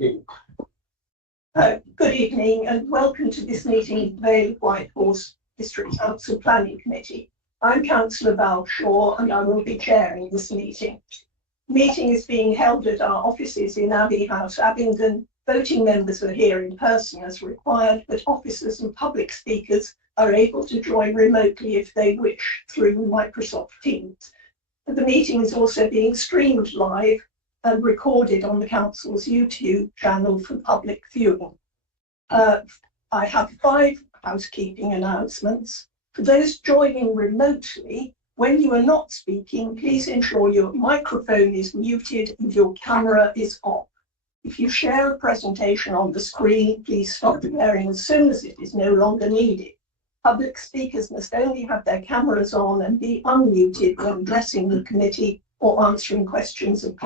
Good evening and welcome to this meeting of the Vale Whitehorse District Council Planning Committee. I'm Councillor Val Shaw and I will be chairing this meeting. The meeting is being held at our offices in Abbey House, Abingdon. Voting members are here in person as required, but officers and public speakers are able to join remotely if they wish through Microsoft Teams. The meeting is also being streamed live and recorded on the Council's YouTube channel for public viewing. I have 5 housekeeping announcements. For those joining remotely, when you are not speaking, please ensure your microphone is muted and your camera is off. If you share a presentation on the screen, please stop sharing as soon as it is no longer needed. Public speakers must only have their cameras on and be unmuted when addressing the committee or answering questions of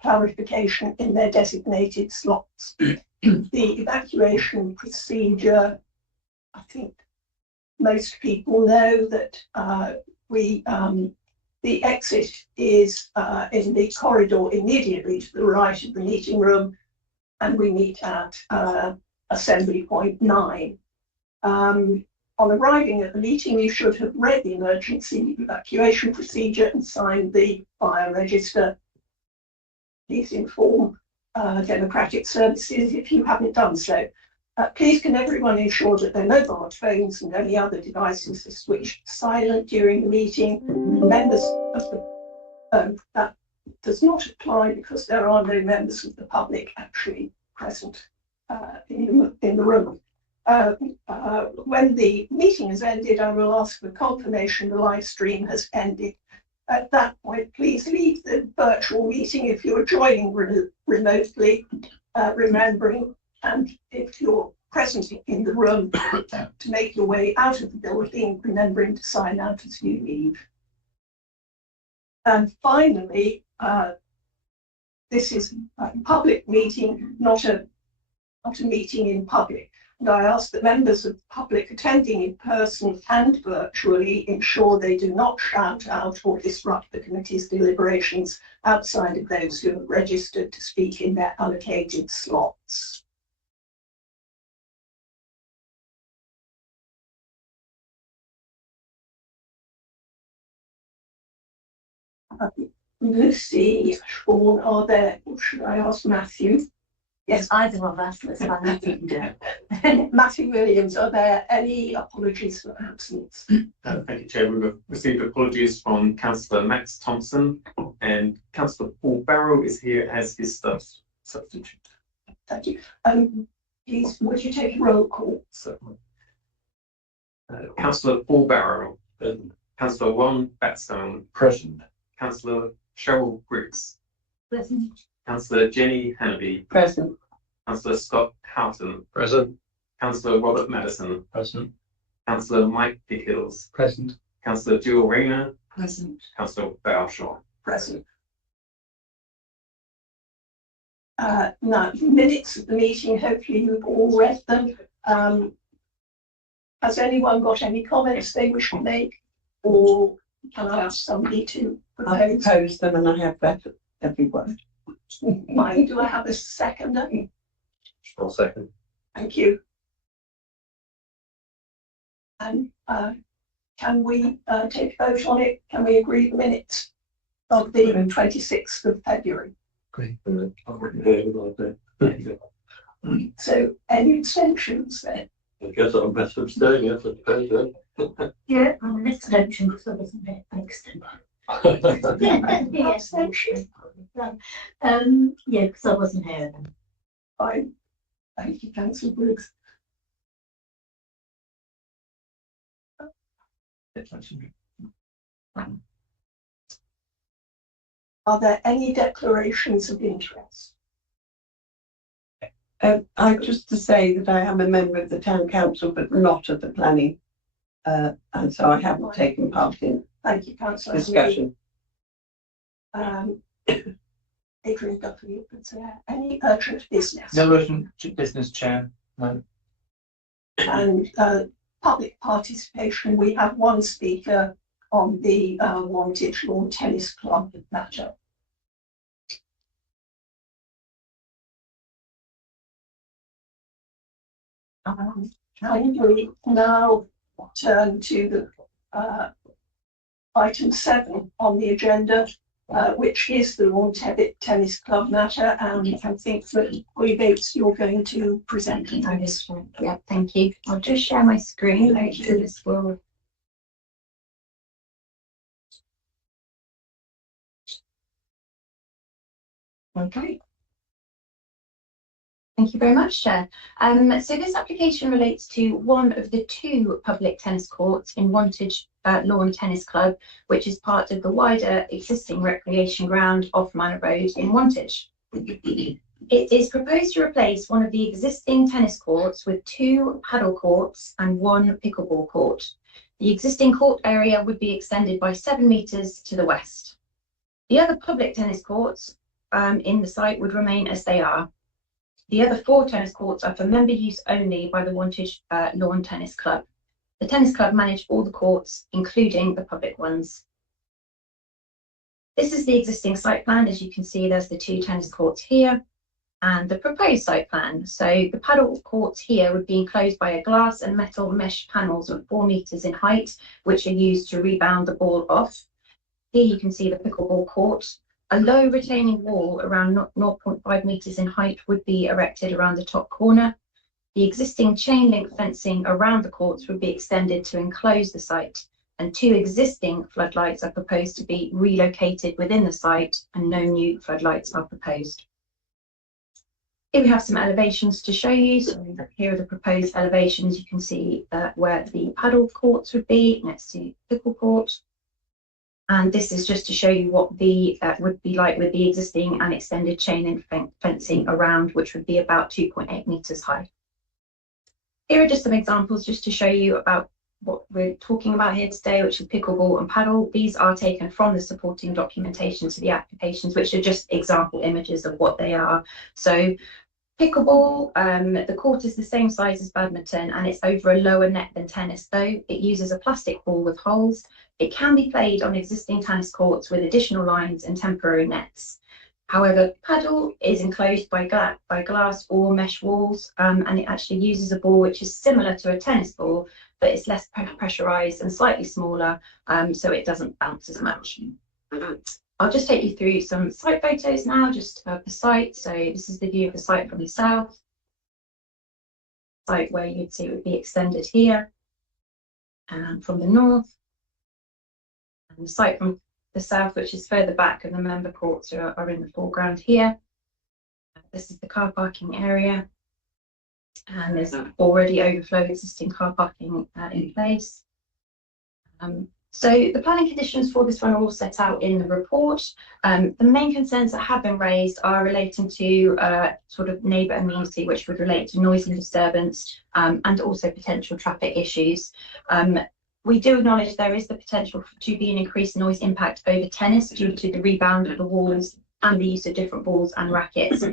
clarification in their designated slots. The evacuation procedure, I think most people know that the exit is in the corridor immediately to the right of the meeting room, and we meet at assembly point 9. On arriving at the meeting, you should have read the emergency evacuation procedure and signed the fire register. Please inform Democratic Services if you haven't done so. Please can everyone ensure that their mobile phones and any other devices are switched silent during the meeting. Members of the that does not apply because there are no members of the public actually present in the room. When the meeting has ended, I will ask for confirmation the live stream has ended. At that point, please leave the virtual meeting if you're joining remotely, remembering, and if you're present in the room, to make your way out of the building, remembering to sign out as you leave. And finally, this is a public meeting, not a meeting in public. And I ask that members of the public attending in person and virtually ensure they do not shout out or disrupt the committee's deliberations outside of those who have registered to speak in their allocated slots. Lucy, Sean, are there, or should I ask Matthew? Yes, either of us, let's find that you can do. Matthew Williams, are there any apologies for absence? Thank you, Chair. We've received apologies from Councillor Max Thompson, and Councillor Paul Barrow is here as his substitute. Thank you. Please, would you take a roll call? Certainly. Councillor Paul Barrow, Councillor Ron Batstone, Present. Councillor Cheryl Briggs, Present. Councillor Jenny Hannaby, Present. Councillor Scott Houghton, Present. Councillor Robert Madison, Present. Councillor Mike Dickhills, Present. Councillor Jill Rayner, Present. Councillor Val Shaw. Present. Now, minutes of the meeting, hopefully you've all read them. Has anyone got any comments they wish to make? Or can I ask somebody to propose? I propose them and I have read every word. Mine, do I have a seconder? I'll second. Thank you. And can we take a vote on it? Can we agree the minutes of the 26th of February? Great. I've written here about that. So any abstentions then? I guess I'm best abstaining, I suppose. Yeah, I'm an extension because I wasn't there. Extension. Yeah, abstention. Yeah, because I wasn't here then. Fine. Thank you, Councillor Briggs. Are there any declarations of interest? I just to say that I am a member of the town council, but not of the planning, and so I haven't taken part in Thank you, Councillor. discussion. Adrian Duffy, any urgent business? No urgent business, Chair. No. And public participation, we have one speaker on the Wantage Lawn Tennis Club matter. Can we now turn to the item 7 on the agenda, which is the Lawn Tennis Club matter, and I think that Votes you're going to present. Yeah, thank you. I'll just share my screen. Hopefully this will. Okay. Thank you very much, Chair. So this application relates to one of the 2 public tennis courts in Wantage Lawn Tennis Club, which is part of the wider existing recreation ground off Manor Road in Wantage. It is proposed to replace one of the existing tennis courts with 2 paddle courts and 1 pickleball court. The existing court area would be extended by 7 metres to the west. The other public tennis courts in the site would remain as they are. The other 4 tennis courts are for member use only by the Wantage Lawn Tennis Club. The tennis club manage all the courts, including the public ones. This is the existing site plan. As you can see, there's the 2 tennis courts here and the proposed site plan. So the paddle courts here would be enclosed by a glass and metal mesh panels of 4 metres in height, which are used to rebound the ball off. Here you can see the pickleball court. A low retaining wall around 0.5 metres in height would be erected around the top corner. The existing chain link fencing around the courts would be extended to enclose the site, and 2 existing floodlights are proposed to be relocated within the site, and no new floodlights are proposed. Here we have some elevations to show you. So here are the proposed elevations. You can see where the paddle courts would be next to pickle court. And this is just to show you what the would be like with the existing and extended chain link fencing around, which would be about 2.8 metres high. Here are just some examples just to show you about what we're talking about here today, which is pickleball and paddle. These are taken from the supporting documentation to the applications, which are just example images of what they are. So pickleball, the court is the same size as badminton and it's over a lower net than tennis, though. It uses a plastic ball with holes. It can be played on existing tennis courts with additional lines and temporary nets. However, paddle is enclosed by glass or mesh walls, and it actually uses a ball which is similar to a tennis ball, but it's less pressurized and slightly smaller, so it doesn't bounce as much. I'll just take you through some site photos now, just of the site. So this is the view of the site from the south. Site where you'd see it would be extended here, and from the north. And the site from the south, which is further back, and the member courts are in the foreground here. This is the car parking area, and there's already overflow existing car parking in place. So the planning conditions for this one are all set out in the report. The main concerns that have been raised are relating to sort of neighbour amenity, which would relate to noise and disturbance, and also potential traffic issues. We do acknowledge there is the potential to be an increased noise impact over tennis due to the rebound of the walls and the use of different balls and rackets.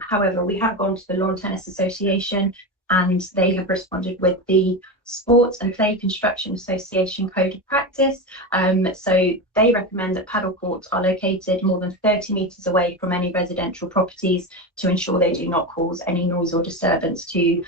However, we have gone to the Lawn Tennis Association and they have responded with the Sports and Play Construction Association Code of Practice. So they recommend that paddle courts are located more than 30 metres away from any residential properties to ensure they do not cause any noise or disturbance to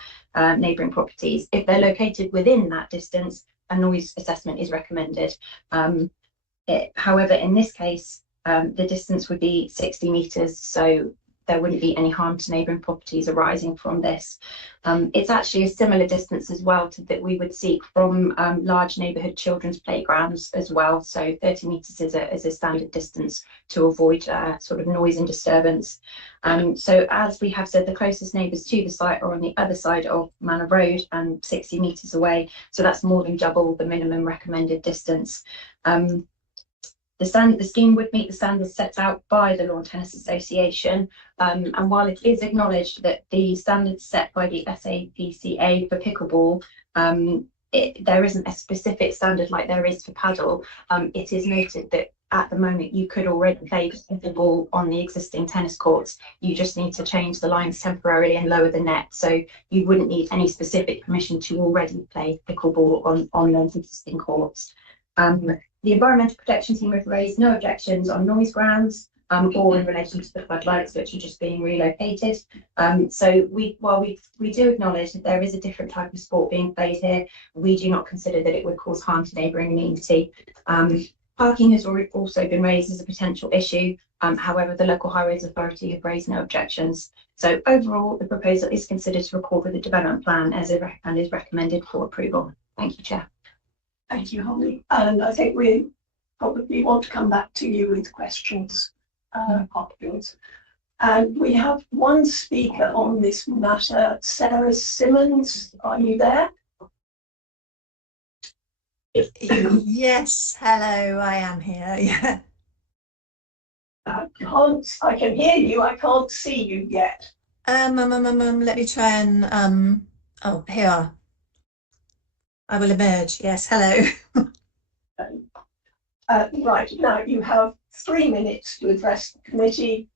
neighbouring properties. If they're located within that distance, a noise assessment is recommended. However, in this case, the distance would be 60 metres, so there wouldn't be any harm to neighbouring properties arising from this. It's actually a similar distance as well to that we would seek from large neighbourhood children's playgrounds as well. So 30 metres is a standard distance to avoid sort of noise and disturbance. So as we have said, the closest neighbours to the site are on the other side of Manor Road and 60 metres away. So that's more than double the minimum recommended distance. The scheme would meet the standards set out by the Lawn Tennis Association, and while it is acknowledged that the standards set by the SAPCA for pickleball, there isn't a specific standard like there is for paddle. It is noted that at the moment you could already play pickleball on the existing tennis courts. You just need to change the lines temporarily and lower the net, so you wouldn't need any specific permission to already play pickleball on those existing courts. The Environmental Protection Team have raised no objections on noise grounds. or in relation to the floodlights, which are just being relocated. So while we do acknowledge that there is a different type of sport being played here, we do not consider that it would cause harm to neighbouring amenity. Parking has also been raised as a potential issue. However, the local highways authority have raised no objections. So overall, the proposal is considered to accord with the development plan and is recommended for approval. Thank you, Chair. Thank you, Holly. And I think we probably want to come back to you with questions afterwards. And we have one speaker on this matter, Sarah Simmons. Are you there? Yes, hello, I am here. Yeah. I can hear you, I can't see you yet. Let me try and oh, here. I will emerge. Yes, hello. Right, now you have 3 minutes to address the committee.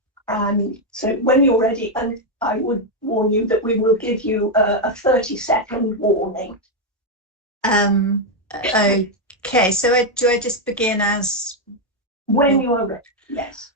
So when you're ready, and I would warn you that we will give you a 30-second warning. Okay, so do I just begin as... When you are ready, yes.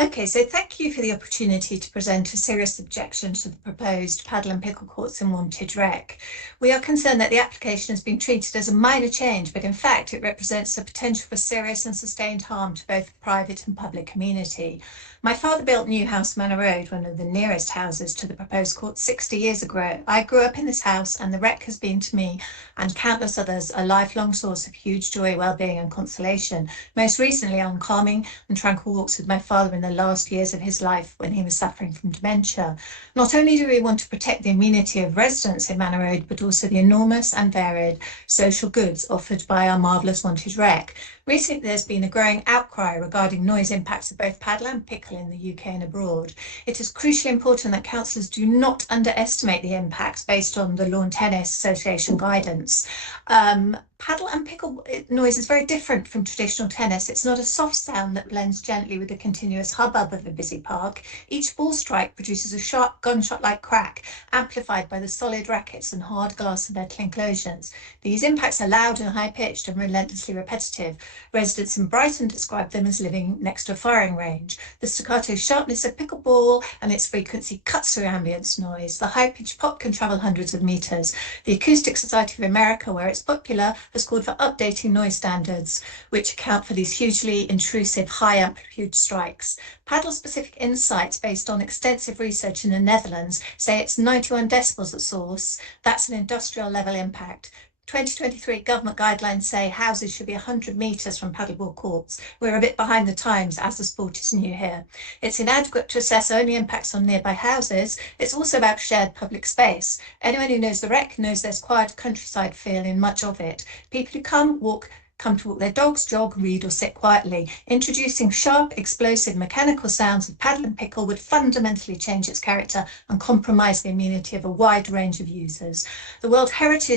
Okay, so thank you for the opportunity to present a serious objection to the proposed paddle and pickle courts in Wantage Rec. We are concerned that the application has been treated as a minor change, but in fact it represents the potential for serious and sustained harm to both the private and public community. My father built Newhouse Manor Road, one of the nearest houses to the proposed court, 60 years ago. I grew up in this house, and the Rec has been to me and countless others a lifelong source of huge joy, well-being and consolation. Most recently on calming and tranquil walks with my father in the last years of his life when he was suffering from dementia. Not only do we want to protect the amenity of residents in Manor Road, but also the enormous and varied social goods offered by our marvellous Wantage Rec. Recently, there's been a growing outcry regarding noise impacts of both paddle and pickle in the UK and abroad. It is crucially important that councillors do not underestimate the impacts based on the Lawn Tennis Association guidance. Paddle and pickle noise is very different from traditional tennis. It's not a soft sound that blends gently with the continuous hubbub of a busy park. Each ball strike produces a sharp gunshot-like crack, amplified by the solid rackets and hard glass and metal enclosures. These impacts are loud and high-pitched and relentlessly repetitive. Residents in Brighton describe them as living next to a firing range. The staccato sharpness of pickleball and its frequency cuts through ambience noise. The high-pitched pop can travel hundreds of metres. The Acoustic Society of America, where it's popular, has called for updating noise standards, which account for these hugely intrusive, high-amplitude strikes. Paddle-specific insights based on extensive research in the Netherlands say it's 91 decibels at source. That's an industrial-level impact. 2023 government guidelines say houses should be 100 metres from paddleball courts. We're a bit behind the times as the sport is new here. It's inadequate to assess only impacts on nearby houses. It's also about shared public space. Anyone who knows the Rec knows there's quiet countryside feel in much of it. People who come to walk their dogs, jog, read or sit quietly. Introducing sharp, explosive mechanical sounds of paddle and pickle would fundamentally change its character and compromise the amenity of a wide range of users. The World Health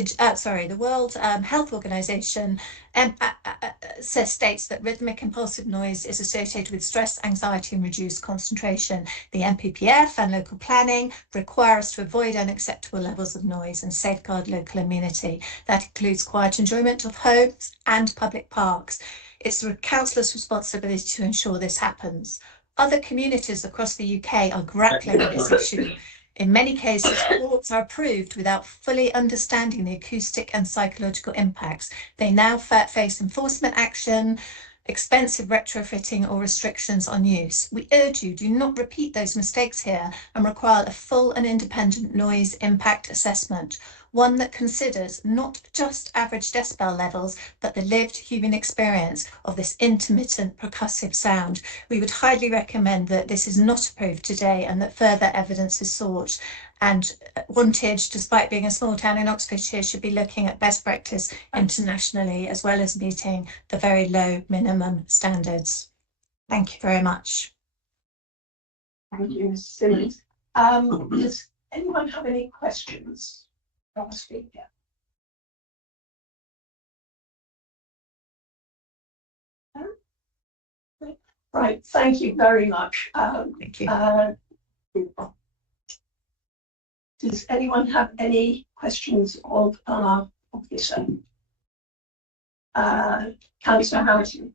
Organization states that rhythmic impulsive noise is associated with stress, anxiety and reduced concentration. The NPPF and local planning require us to avoid unacceptable levels of noise and safeguard local amenity. That includes quiet enjoyment of homes and public parks. It's the councillor's responsibility to ensure this happens. Other communities across the UK are grappling with this issue. In many cases, courts are approved without fully understanding the acoustic and psychological impacts. They now face enforcement action, expensive retrofitting or restrictions on use. We urge you, do not repeat those mistakes here and require a full and independent noise impact assessment, one that considers not just average decibel levels, but the lived human experience of this intermittent percussive sound. We would highly recommend that this is not approved today and that further evidence is sought. And Wantage, despite being a small town in Oxfordshire, should be looking at best practice internationally, as well as meeting the very low minimum standards. Thank you very much. Thank you, Ms. Simmons. Does anyone have any questions? Speaker. Right, thank you very much. Thank you. Does anyone have any questions of our officer? Councillor Harrison.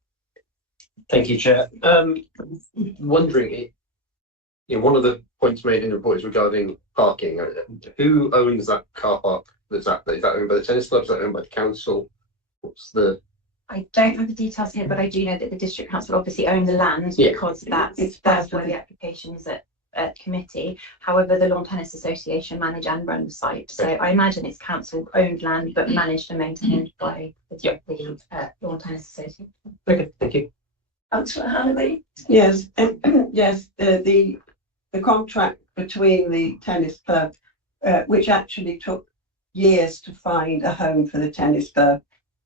Thank you, Chair. Wondering, one of the points made in the report is regarding parking. Who owns that car park? Is that owned by the tennis club? Is that owned by the council? What's the? I don't have the details here, but I do know that the district council obviously own the land because that's where the application is at committee. However, the Lawn Tennis Association manage and run the site, so I imagine it's council owned land but managed and maintained by the Lawn Tennis Association. Okay, thank you. Councillor Hanley. Yes, yes, the contract between the tennis club, which actually took years to find a home for the tennis club.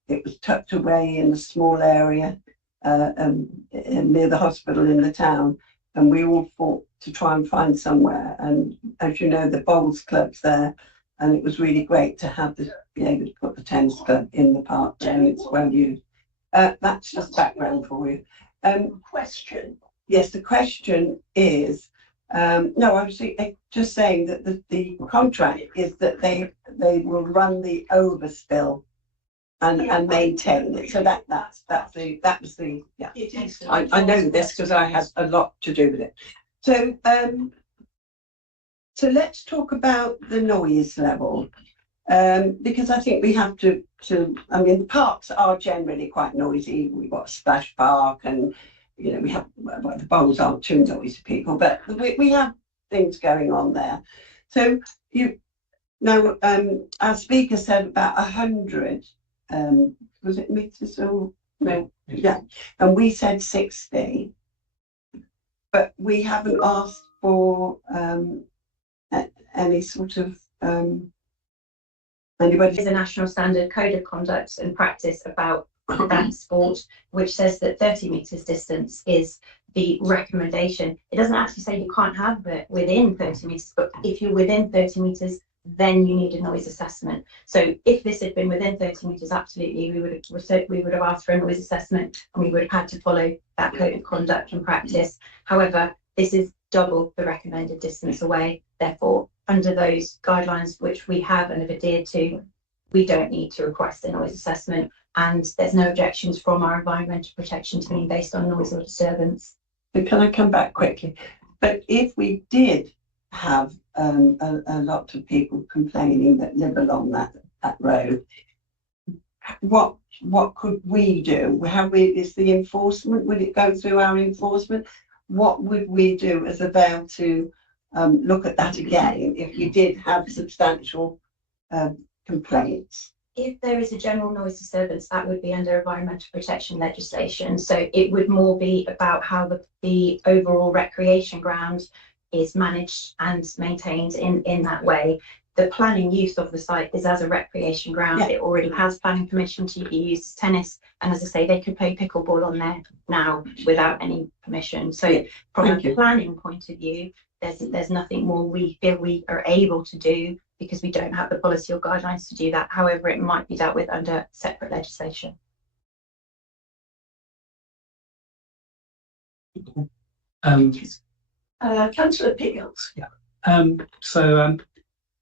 It was tucked away in a small area near the hospital in the town, and we all fought to try and find somewhere. And as you know, the bowls club's there, and it was really great to have be able to put the tennis club in the park there, and it's well used. That's just background for you. Question. Yes, the question is, no, I was just saying that the contract is that they will run the overspill and maintain it. So that was the yeah. It is. I know this because I had a lot to do with it. So so let's talk about the noise level, because I think we have to. I mean, the parks are generally quite noisy. We've got a splash park, and we have the bowls aren't too noisy people, but we have things going on there. So our speaker said about 100. Was it meters or no? Yeah, and we said 60, but we haven't asked for any sort of anybody. There's a national standard code of conduct and practice about that sport, which says that 30 meters distance is the recommendation. It doesn't actually say you can't have it within 30 meters, but if you're within 30 meters, then you need a noise assessment. So if this had been within 30 meters, absolutely, we would have asked for a noise assessment, and we would have had to follow that code of conduct and practice. However, this is double the recommended distance away. Therefore, under those guidelines which we have and have adhered to, we don't need to request a noise assessment, and there's no objections from our environmental protection team based on noise or disturbance. But can I come back quickly? But if we did have a lot of people complaining that live along that road, what could we do? Is the enforcement, would it go through our enforcement? What would we do as a Vale to look at that again if we did have substantial complaints? If there is a general noise disturbance, that would be under environmental protection legislation. So it would more be about how the overall recreation ground is managed and maintained in that way. The planning use of the site is as a recreation ground. Yeah. It already has planning permission to be used as tennis, and as I say, they could play pickleball on there now without any permission. So from a planning point of view, there's nothing more we feel we are able to do because we don't have the policy or guidelines to do that. However, it might be dealt with under separate legislation. Councillor Piggles. Yeah. So in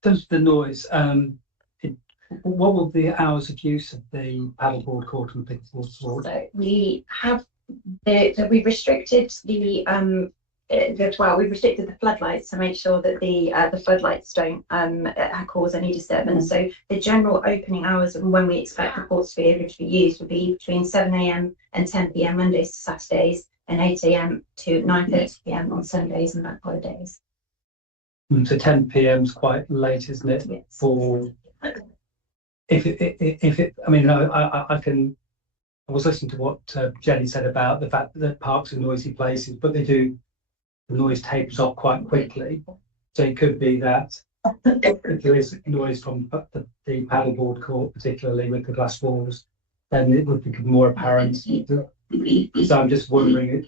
terms of the noise, what will the hours of use of the paddleboard court and pickleball court? So we have we've restricted we've restricted the floodlights to make sure that the floodlights don't cause any disturbance. So the general opening hours and when we expect the courts to be able to be used would be between 7 AM and 10 PM Mondays to Saturdays, and 8 AM to 9:30 PM on Sundays and bank holidays. So 10 PM is quite late, isn't it? Yes. For if it, I mean, I was listening to what Jenny said about the fact that parks are noisy places, but the noise tapers off quite quickly. So it could be that if there is noise from the paddleboard court, particularly with the glass walls, then it would become more apparent. So I'm just wondering,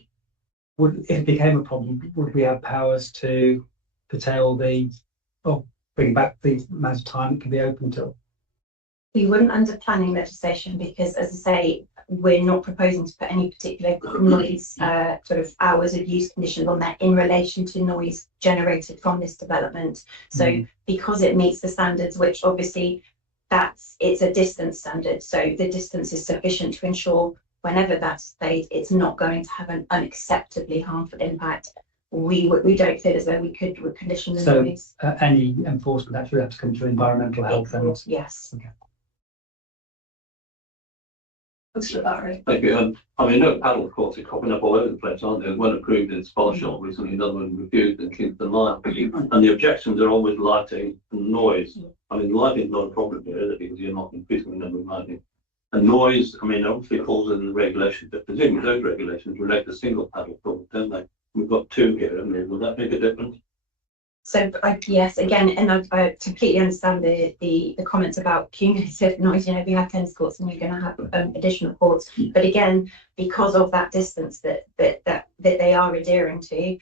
if it became a problem, would we have powers to curtail bring back the amount of time it can be open till? We wouldn't under planning legislation because, as I say, we're not proposing to put any particular noise sort of hours of use conditions on there in relation to noise generated from this development. So because it meets the standards, which obviously it's a distance standard, so the distance is sufficient to ensure whenever that's stayed, it's not going to have an unacceptably harmful impact. We don't feel as though we could condition the So noise. any enforcement actually have to come through environmental health and Yes. Councillor Barry. Thank you. I mean, no paddle courts are cropping up all over the place, aren't they? One approved in Spalshall recently, another one refused in Kingston Line. And the objections are always lighting and noise. I mean, lighting is not a problem here, is it? Because you're not increasing the number of lighting. And noise, I mean, obviously falls in the regulations, but presumably those regulations relate to single paddle courts, don't they? We've got two here, I mean, will that make a difference? So yes, again, and I completely understand the comments about cumulative noise. You know, we have tennis courts and we're going to have additional courts, but again, because of that distance that they are adhering to,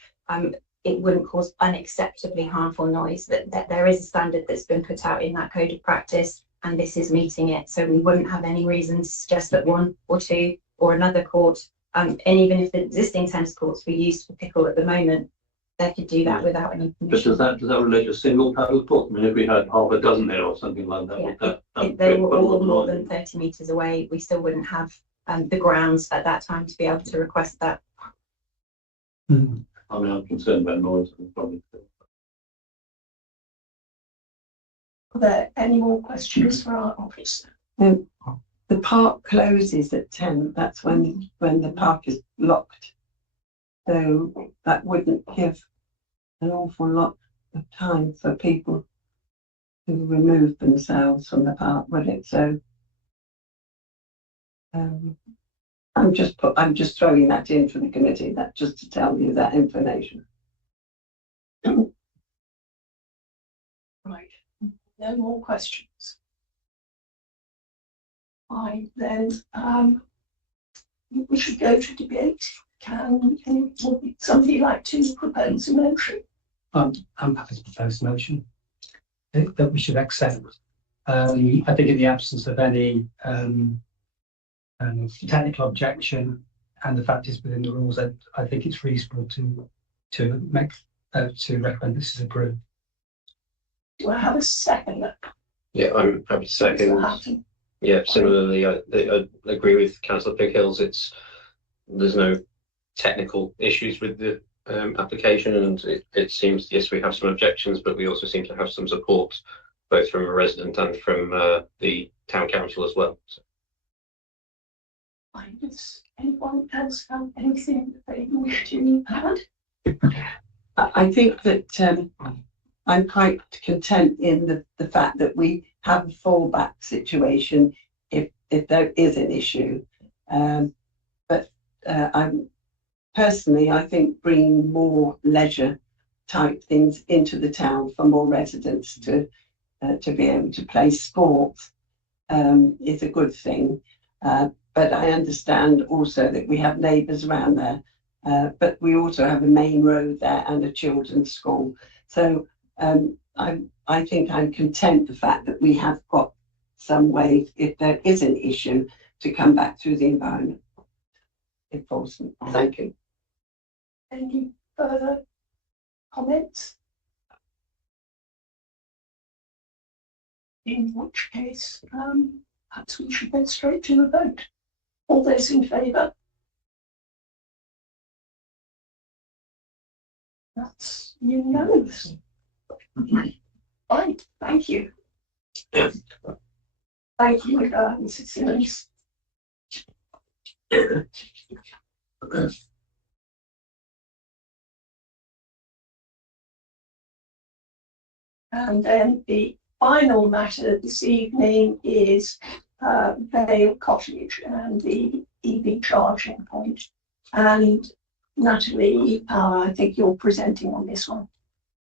it wouldn't cause unacceptably harmful noise. That there is a standard that's been put out in that code of practice, and this is meeting it. So we wouldn't have any reason to suggest that one or two or another court, and even if the existing tennis courts were used for pickle at the moment, they could do that without any But permission. does that relate to single paddle court? I mean, if we had half a dozen there or something like that, would that If they were quite a lot all of more noise? than 30 metres away, we still wouldn't have the grounds at that time to be able to request that. Mm. I mean, I'm concerned about noise. Probably. Are there any more questions for our officer? The park closes at 10. That's when the park is locked. So that wouldn't give an awful lot of time for people to remove themselves from the park, would it? So I'm just throwing that in for the committee, that just to tell you that information. Right, no more questions. Fine, then we should go to debate. Would somebody like to propose a motion? I'm happy to propose a motion that we should accept. I think in the absence of any technical objection, and the fact is within the rules, I think it's reasonable to recommend this is approved. Do I have a second? Yeah, I'm happy to second. Yeah, similarly, I agree with Councillor Pickhills. There's no technical issues with the application, and it seems, yes, we have some objections, but we also seem to have some support both from a resident and from the town council as well. So. Does anyone else have anything that they wish to add? I think that I'm quite content in the fact that we have a fallback situation if there is an issue. But I'm personally, I think bringing more leisure type things into the town for more residents to be able to play sport is a good thing. But I understand also that we have neighbours around there, but we also have a main road there and a children's school. So I think I'm content the fact that we have got some way, if there is an issue, to come back through the environment enforcement. Thank you. Any further comments? In which case, perhaps we should go straight to the vote. All those in favour? That's unanimous. Fine, thank you. Thank you, Mrs. Simmons. And then the final matter this evening is Vale Cottage and the EV charging point. And Natalie, I think you're presenting on this one.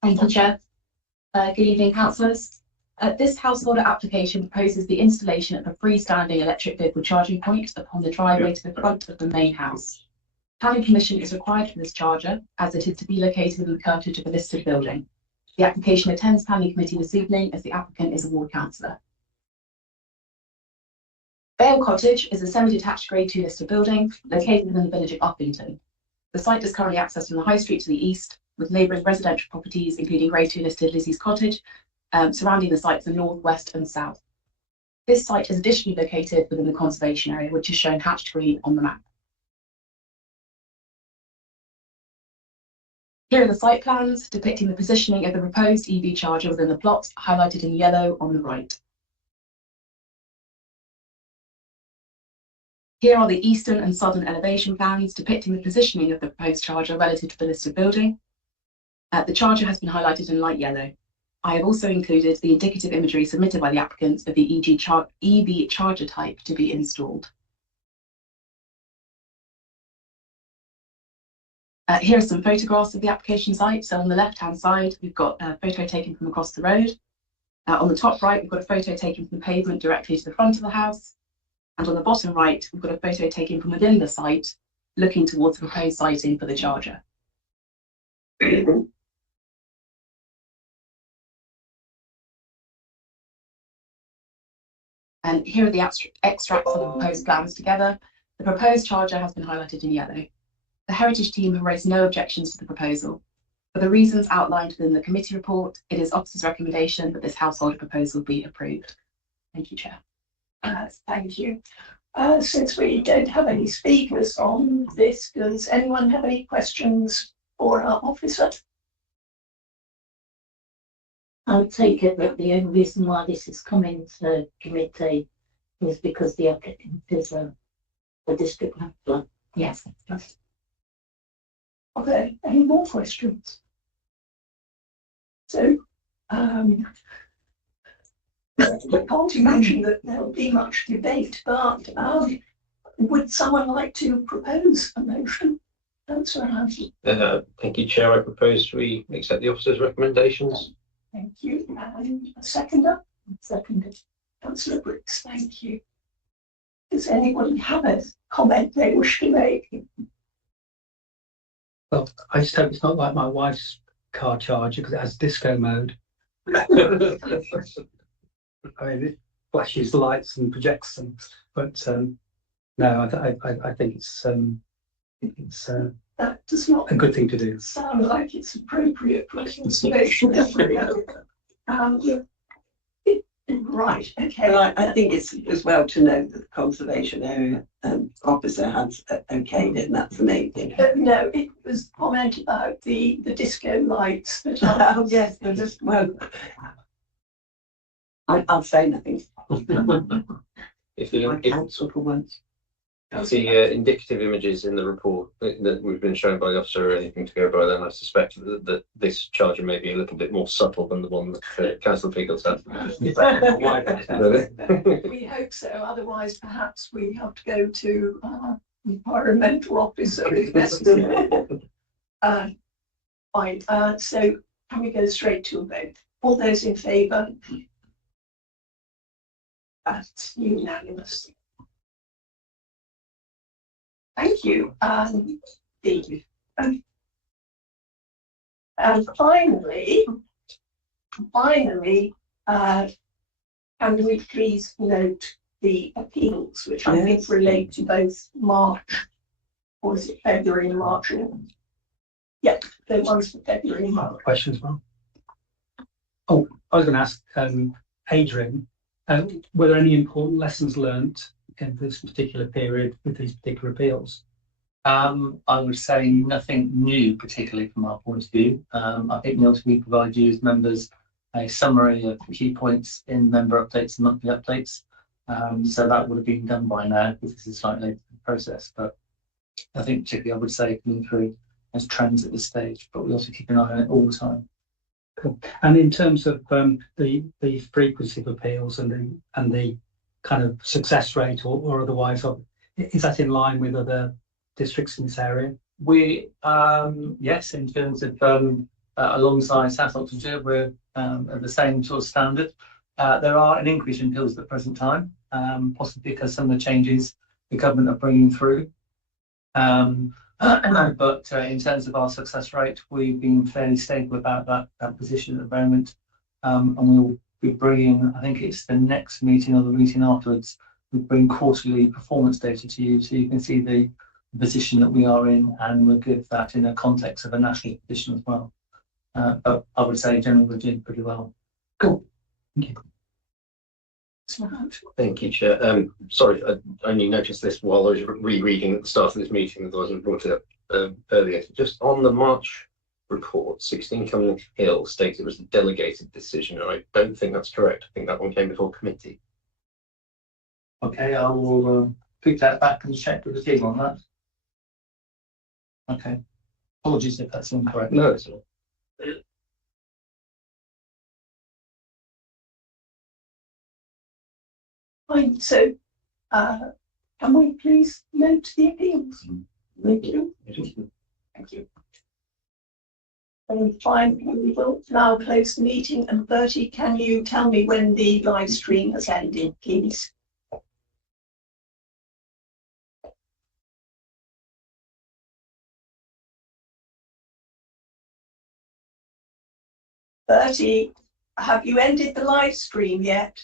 Thank you, Chair. Good evening, councillors. This householder application proposes the installation of a freestanding electric vehicle charging point upon the driveway to the front of the main house. Planning permission is required for this charger, as it is to be located in the curtilage of a listed building. The application attends planning committee this evening as the applicant is a ward councillor. Vale Cottage is a semi-detached Grade 2 listed building located within the village of Uppington. The site is currently accessed from the High Street to the east, with neighbouring residential properties, including Grade 2 listed Lizzie's Cottage, surrounding the site to the north, west and south. This site is additionally located within the conservation area, which is shown hatched green on the map. Here are the site plans depicting the positioning of the proposed EV charger within the plot, highlighted in yellow on the right. Here are the eastern and southern elevation plans depicting the positioning of the proposed charger relative to the listed building. The charger has been highlighted in light yellow. I have also included the indicative imagery submitted by the applicants of the EV charger type to be installed. Here are some photographs of the application site. So on the left-hand side, we've got a photo taken from across the road. On the top right, we've got a photo taken from the pavement directly to the front of the house. And on the bottom right, we've got a photo taken from within the site, looking towards the proposed siting for the charger. And here are the extracts of the proposed plans together. The proposed charger has been highlighted in yellow. The Heritage team have raised no objections to the proposal. For the reasons outlined within the committee report, it is officer's recommendation that this householder proposal be approved. Thank you, Chair. Thank you. Since we don't have any speakers on this, does anyone have any questions for our officer? I would take it that the only reason why this is coming to committee is because the applicant is a district councillor. Yes. Are there any more questions? So, I can't imagine that there'll be much debate, but would someone like to propose a motion? Councillor Hanson. Thank you, Chair. I propose we accept the officer's recommendations. Thank you. And a seconder? Seconded. Councillor Briggs, thank you. Does anybody have a comment they wish to make? Well, I just hope it's not like my wife's car charger because it has disco mode. I mean, it flashes lights and projects them, but no, I think it's That does not a good thing to do. sound like it's appropriate for conservation. Right, okay. Well, I think it's as well to know that the conservation area officer has okayed it, and that's the main thing. No, it was comment about the disco lights that are. Oh, yes, they're just, well, I'll say nothing. If the, I cancel for once. indicative images in the report that we've been shown by the officer or anything to go by, then I suspect that this charger may be a little bit more subtle than the one that Councillor Fiegels had. We hope so, otherwise perhaps we have to go to the environmental officer if necessary. Fine, so can we go straight to a vote? All those in favour? That's unanimous. Thank you. Steve. And finally, can we please note the appeals, which I think relate to both March, or is it February and March? Yeah, the ones for February and March. Questions, well? Oh, I was going to ask Adrian, were there any important lessons learnt in this particular period with these particular appeals? I would say nothing new, particularly from our point of view. I think we also provide you as members a summary of key points in member updates and monthly updates. So that would have been done by now, because this is slightly later in the process. But I think particularly I would say coming through as trends at this stage, but we also keep an eye on it all the time. Cool. And in terms of the frequency of appeals and the kind of success rate or otherwise, is that in line with other districts in this area? We yes, in terms of alongside South Oxfordshire, we're at the same sort of standard. There are an increase in appeals at the present time, possibly because some of the changes the government are bringing through. But in terms of our success rate, we've been fairly stable about that position at the moment, and we'll be bringing, I think it's the next meeting or the meeting afterwards, we'll bring quarterly performance data to you, so you can see the position that we are in, and we'll give that in a context of a national position as well. But I would say generally we're doing pretty well. Cool. Thank you. Thank you, Chair. Sorry, I only noticed this while I was rereading at the start of this meeting, that I wasn't brought it up earlier. Just on the March report, 16 Cumberland Hill states it was a delegated decision, and I don't think that's correct. I think that one came before committee. Okay, I will pick that back and check with the team on that. Okay, apologies if that's incorrect. No, it's not. Fine, so, can we please note the appeals? Thank you. Thank you. And fine, we will now close the meeting, and Bertie, can you tell me when the live stream has ended, please? Bertie, have you ended the live stream yet?